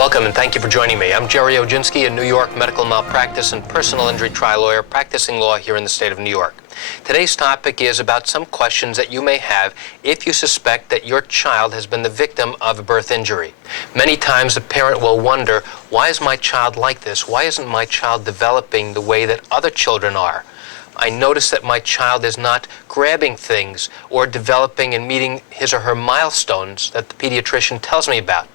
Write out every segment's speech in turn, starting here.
Welcome and thank you for joining me. I'm Jerry Oginski, a New York medical malpractice and personal injury trial lawyer practicing law here in the state of New York. Today's topic is about some questions that you may have if you suspect that your child has been the victim of a birth injury. Many times the parent will wonder, why is my child like this? Why isn't my child developing the way that other children are? I notice that my child is not grabbing things or developing and meeting his or her milestones that the pediatrician tells me about.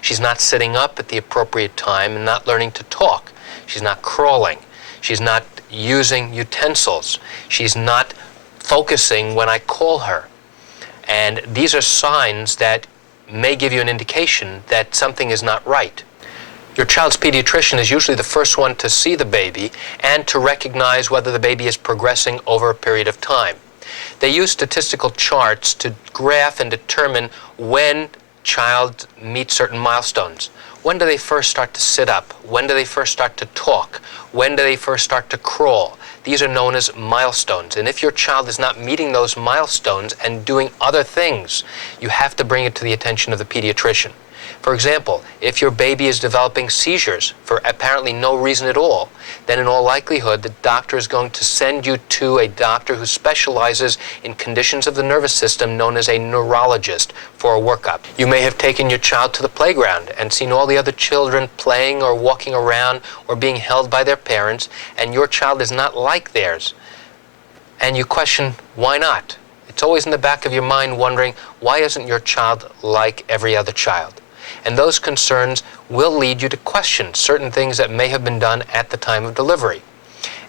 She's not sitting up at the appropriate time and not learning to talk. She's not crawling. She's not using utensils. She's not focusing when I call her. And these are signs that may give you an indication that something is not right. Your child's pediatrician is usually the first one to see the baby and to recognize whether the baby is progressing over a period of time. They use statistical charts to graph and determine when child meets certain milestones. When do they first start to sit up? When do they first start to talk? When do they first start to crawl? These are known as milestones. And if your child is not meeting those milestones and doing other things, you have to bring it to the attention of the pediatrician. For example, if your baby is developing seizures for apparently no reason at all, then in all likelihood the doctor is going to send you to a doctor who specializes in conditions of the nervous system known as a neurologist for a workup. You may have taken your child to the playground and seen all the other children playing or walking around or being held by their parents, and your child is not like theirs. And you question, why not? It's always in the back of your mind wondering, why isn't your child like every other child? And those concerns will lead you to question certain things that may have been done at the time of delivery.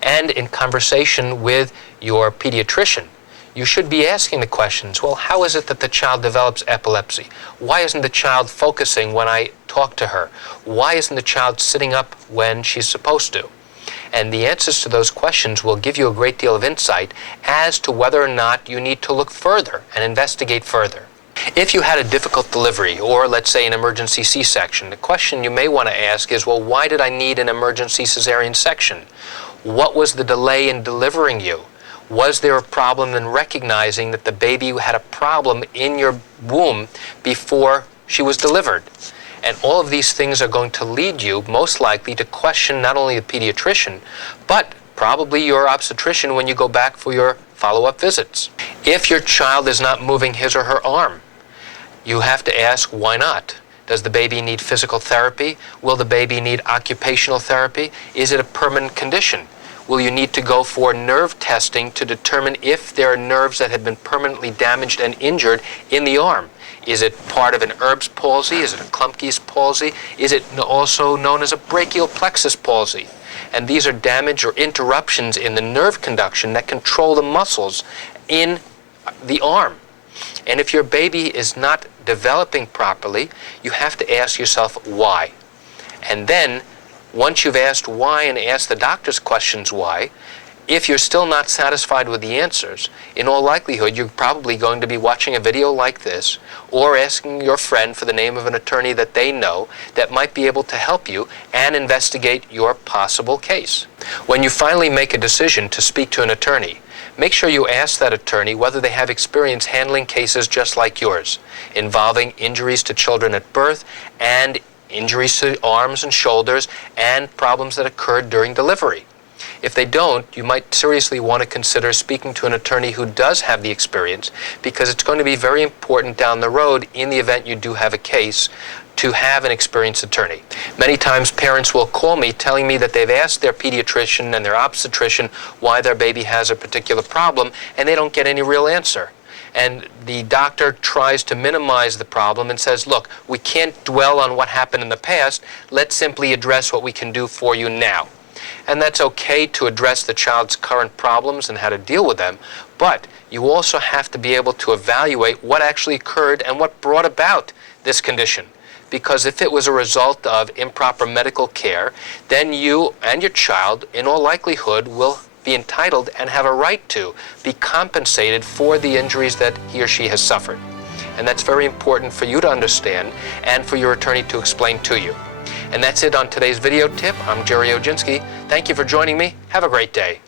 And in conversation with your pediatrician, you should be asking the questions, well, how is it that the child develops epilepsy? Why isn't the child focusing when I talk to her? Why isn't the child sitting up when she's supposed to? And the answers to those questions will give you a great deal of insight as to whether or not you need to look further and investigate further. If you had a difficult delivery, or let's say an emergency C-section, the question you may want to ask is, well, why did I need an emergency cesarean section? What was the delay in delivering you? Was there a problem in recognizing that the baby had a problem in your womb before she was delivered? And all of these things are going to lead you, most likely, to question not only the pediatrician, but probably your obstetrician when you go back for your follow-up visits. If your child is not moving his or her arm, you have to ask, why not? Does the baby need physical therapy? Will the baby need occupational therapy? Is it a permanent condition? Will you need to go for nerve testing to determine if there are nerves that have been permanently damaged and injured in the arm? Is it part of an Erb's palsy? Is it a Klumpke's palsy? Is it also known as a brachial plexus palsy? And these are damage or interruptions in the nerve conduction that control the muscles in the arm. And if your baby is not developing properly, you have to ask yourself why. And then, once you've asked why and asked the doctor's questions why, if you're still not satisfied with the answers, in all likelihood you're probably going to be watching a video like this or asking your friend for the name of an attorney that they know that might be able to help you and investigate your possible case. When you finally make a decision to speak to an attorney, make sure you ask that attorney whether they have experience handling cases just like yours, involving injuries to children at birth and injuries to arms and shoulders and problems that occurred during delivery. If they don't, you might seriously want to consider speaking to an attorney who does have the experience, because it's going to be very important down the road, in the event you do have a case, to have an experienced attorney. Many times parents will call me telling me that they've asked their pediatrician and their obstetrician why their baby has a particular problem, and they don't get any real answer. And the doctor tries to minimize the problem and says, look, we can't dwell on what happened in the past, let's simply address what we can do for you now. And that's okay to address the child's current problems and how to deal with them, but you also have to be able to evaluate what actually occurred and what brought about this condition. Because if it was a result of improper medical care, then you and your child, in all likelihood, will be entitled and have a right to be compensated for the injuries that he or she has suffered. And that's very important for you to understand and for your attorney to explain to you. And that's it on today's video tip. I'm Jerry Oginski. Thank you for joining me. Have a great day.